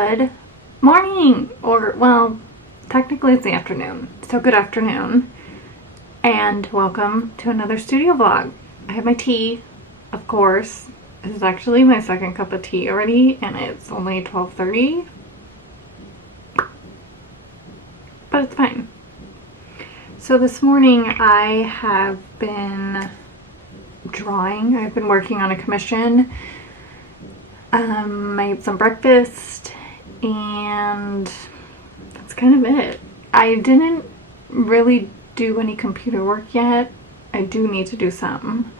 Good morning, or well, technically it's the afternoon, so good afternoon, and welcome to another studio vlog. I have my tea, of course. This is actually my second cup of tea already, and it's only 12:30, but it's fine. So this morning I have been drawing. I've been working on a commission. I ate some breakfast, and that's kind of it. I didn't really do any computer work yet. I do need to do some.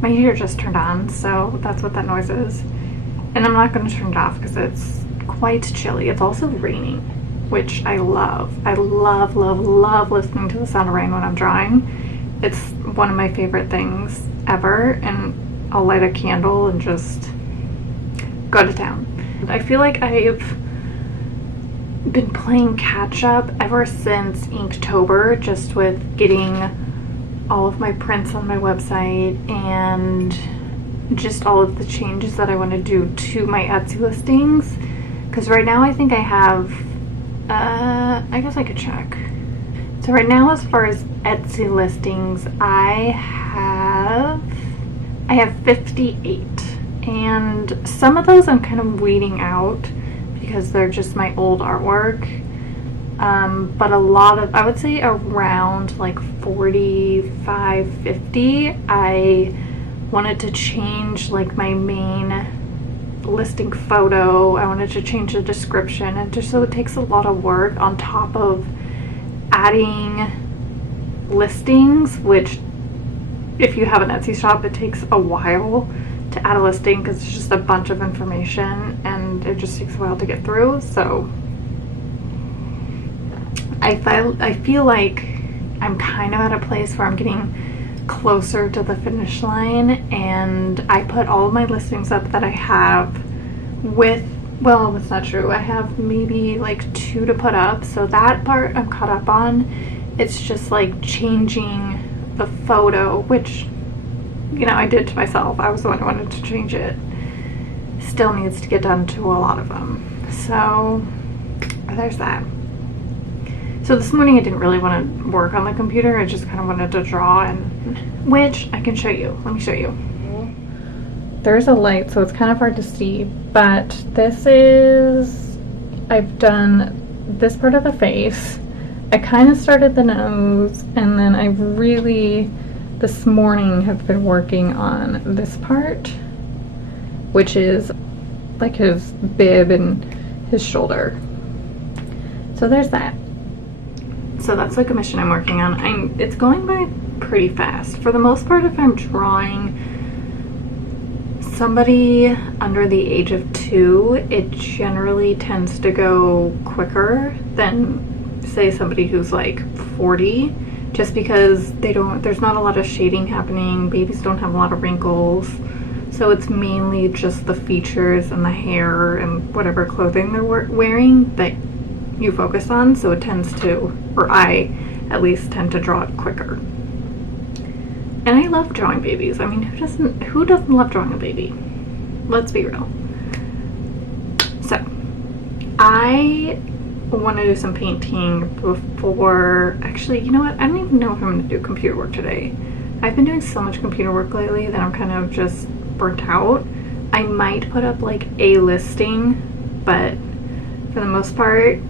My heater just turned on, so that's what that noise is. And I'm not going to turn it off because it's quite chilly. It's also raining, which I love. I love, love, love listening to the sound of rain when I'm drawing. It's one of my favorite things ever, and I'll light a candle and just go to town. I feel like I've been playing catch up ever since Inktober, just with getting all of my prints on my website and just all of the changes that I want to do to my Etsy listings. Because right now I think I have, I guess I could check. So right now, as far as Etsy listings, I have 58. And some of those I'm kind of weeding out because they're just my old artwork. But a lot of, I would say around like 45, 50, I wanted to change like my main listing photo. I wanted to change the description, and just so it takes a lot of work on top of adding listings, which if you have an Etsy shop, it takes a while to add a listing because it's just a bunch of information and it just takes a while to get through. So I feel like I'm kind of at a place where I'm getting closer to the finish line, and I put all of my listings up that I have with, well, that's not true. I have maybe like 2 to put up, so that part I'm caught up on. It's just like changing the photo, which, you know, I did to myself. I was the one who wanted to change it. Still needs to get done to a lot of them. So there's that. So this morning I didn't really want to work on the computer. I just kind of wanted to draw, and which I can show you. Let me show you. There's a light, so it's kind of hard to see, but this is, I've done this part of the face. I kind of started the nose, and then I really, this morning, have been working on this part, which is like his bib and his shoulder. So there's that. So that's the commission I'm working on. It's going by pretty fast. For the most part, if I'm drawing somebody under the age of 2, it generally tends to go quicker than, say, somebody who's like 40, just because there's not a lot of shading happening. Babies don't have a lot of wrinkles, so it's mainly just the features and the hair and whatever clothing they're wearing that you focus on. So it tends to, or I at least tend to draw it quicker. And I love drawing babies. I mean, who doesn't love drawing a baby? Let's be real. So I want to do some painting before, actually, you know what? I don't even know if I'm going to do computer work today. I've been doing so much computer work lately that I'm kind of just burnt out. I might put up like a listing, but for the most part,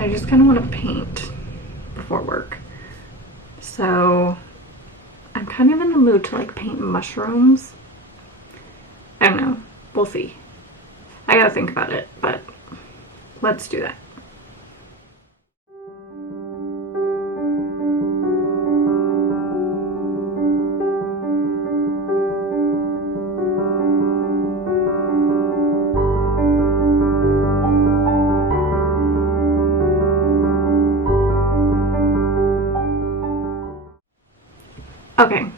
I just kind of want to paint before work. So I'm kind of in the mood to like paint mushrooms. I don't know. We'll see. I gotta think about it, but let's do that. Okay,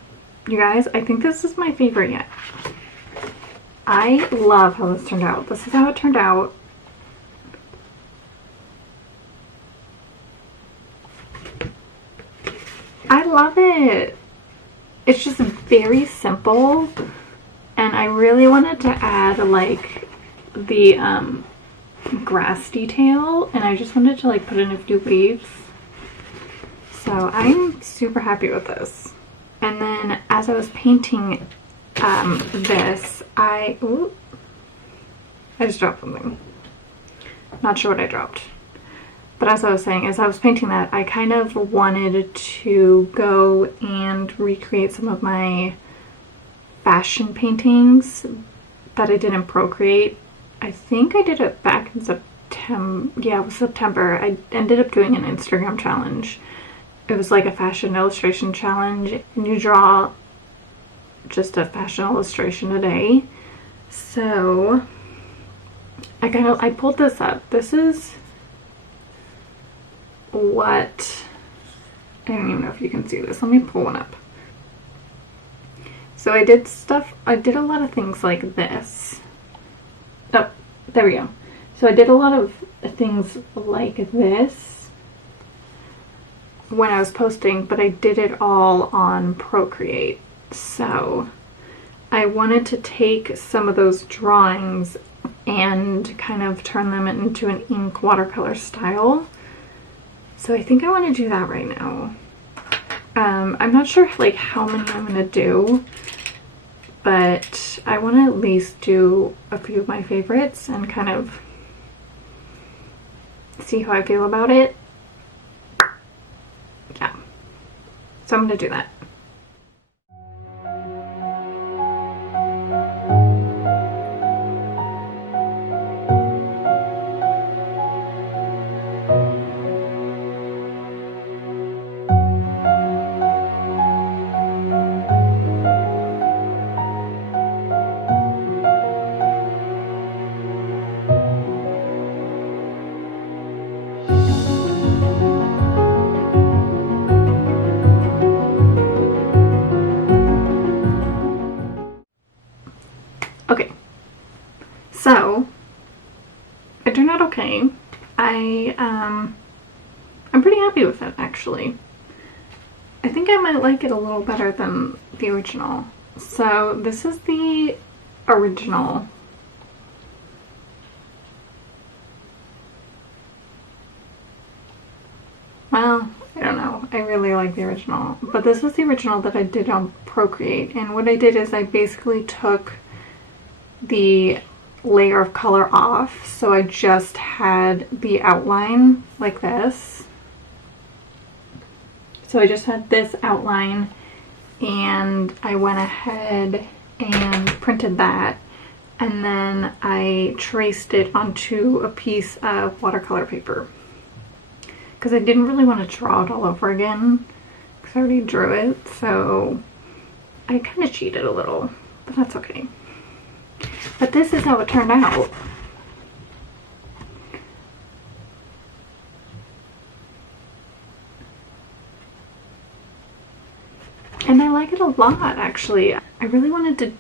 you guys, I think this is my favorite yet. I love how this turned out. This is how it turned out. I love it. It's just very simple, and I really wanted to add like the grass detail, and I just wanted to like put in a few leaves. So I'm super happy with this. And then as I was painting this, I just dropped something. Not sure what I dropped. But as I was saying, as I was painting that, I kind of wanted to go and recreate some of my fashion paintings that I did in Procreate. I think I did it back in September. Yeah, it was September. I ended up doing an Instagram challenge. It was like a fashion illustration challenge, and you draw just a fashion illustration a day. So I pulled this up. This is what, I don't even know if you can see this. Let me pull one up. So I did a lot of things like this. Oh, there we go. So I did a lot of things like this when I was posting, but I did it all on Procreate. So I wanted to take some of those drawings and kind of turn them into an ink watercolor style. So I think I want to do that right now. I'm not sure like how many I'm going to do, but I want to at least do a few of my favorites and kind of see how I feel about it. Yeah. So I'm going to do that. Okay, so it turned out okay. I'm pretty happy with it, actually. I think I might like it a little better than the original. So this is the original. Well, I don't know. I really like the original, but this is the original that I did on Procreate. And what I did is I basically took the layer of color off, so I just had the outline like this. So I just had this outline, and I went ahead and printed that, and then I traced it onto a piece of watercolor paper because I didn't really want to draw it all over again because I already drew it. So I kind of cheated a little, but that's okay. But this is how it turned out. And I like it a lot, actually. I really wanted to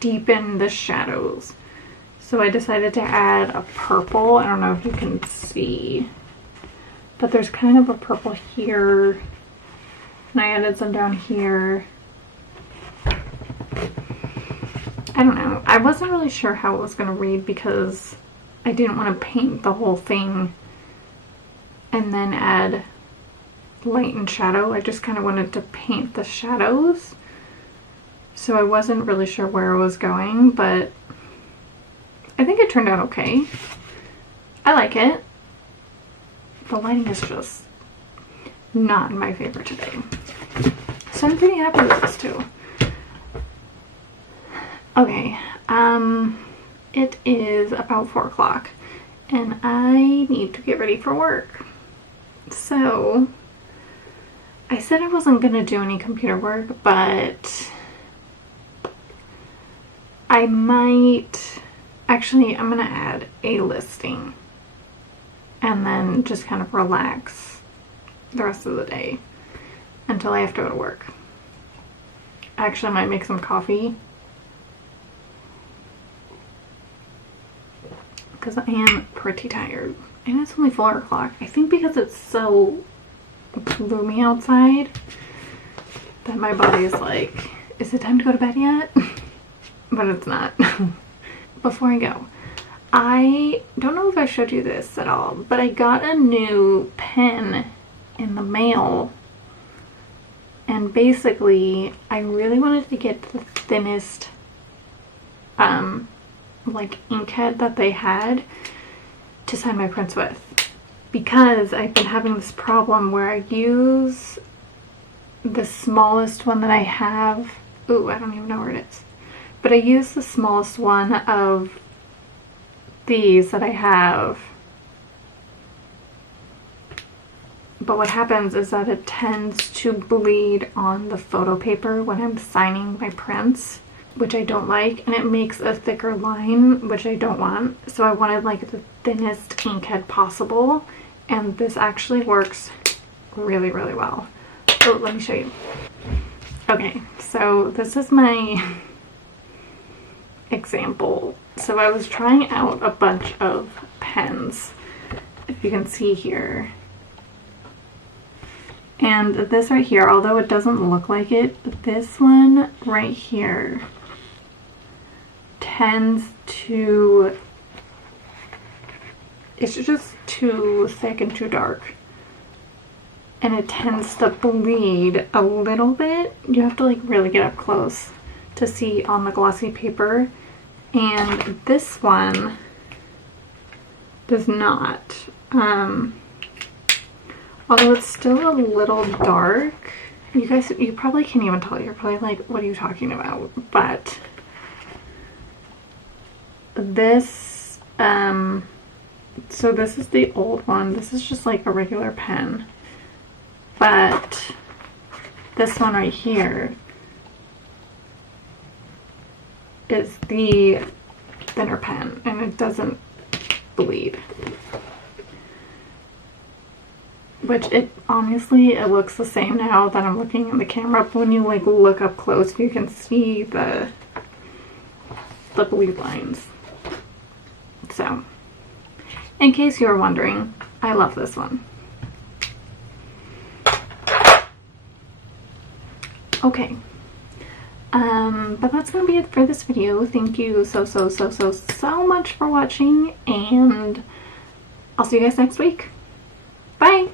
deepen the shadows. So I decided to add a purple. I don't know if you can see, but there's kind of a purple here. And I added some down here. I don't know. I wasn't really sure how it was going to read because I didn't want to paint the whole thing and then add light and shadow. I just kind of wanted to paint the shadows. So I wasn't really sure where I was going, but I think it turned out okay. I like it. The lighting is just not my favorite today. So I'm pretty happy with this too. Okay, it is about 4 o'clock and I need to get ready for work. So I said I wasn't gonna do any computer work, but I might, actually I'm gonna add a listing and then just kind of relax the rest of the day until I have to go to work. Actually, I might make some coffee because I am pretty tired and it's only 4 o'clock. I think because it's so gloomy outside that my body is like, is it time to go to bed yet? But it's not. Before I go, I don't know if I showed you this at all, but I got a new pen in the mail. And basically, I really wanted to get the thinnest, like inkhead that they had to sign my prints with. Because I've been having this problem where I use the smallest one that I have. Ooh, I don't even know where it is. But I use the smallest one of these that I have. But what happens is that it tends to bleed on the photo paper when I'm signing my prints, which I don't like, and it makes a thicker line, which I don't want. So I wanted like the thinnest inkhead possible, and this actually works really, really well. Oh, let me show you. Okay, so this is my example. So I was trying out a bunch of pens, if you can see here. And this right here, although it doesn't look like it, this one right here tends to, it's just too thick and too dark. And it tends to bleed a little bit. You have to like really get up close to see on the glossy paper. And this one does not. Although it's still a little dark. You guys, you probably can't even tell. You're probably like, what are you talking about? But this, so this is the old one. This is just like a regular pen. But this one right here is the thinner pen, and it doesn't bleed. Which it honestly, it looks the same now that I'm looking in the camera, but when you like look up close, you can see the bleed lines. So, in case you were wondering, I love this one. Okay, but that's gonna be it for this video. Thank you so much for watching, and I'll see you guys next week. Bye!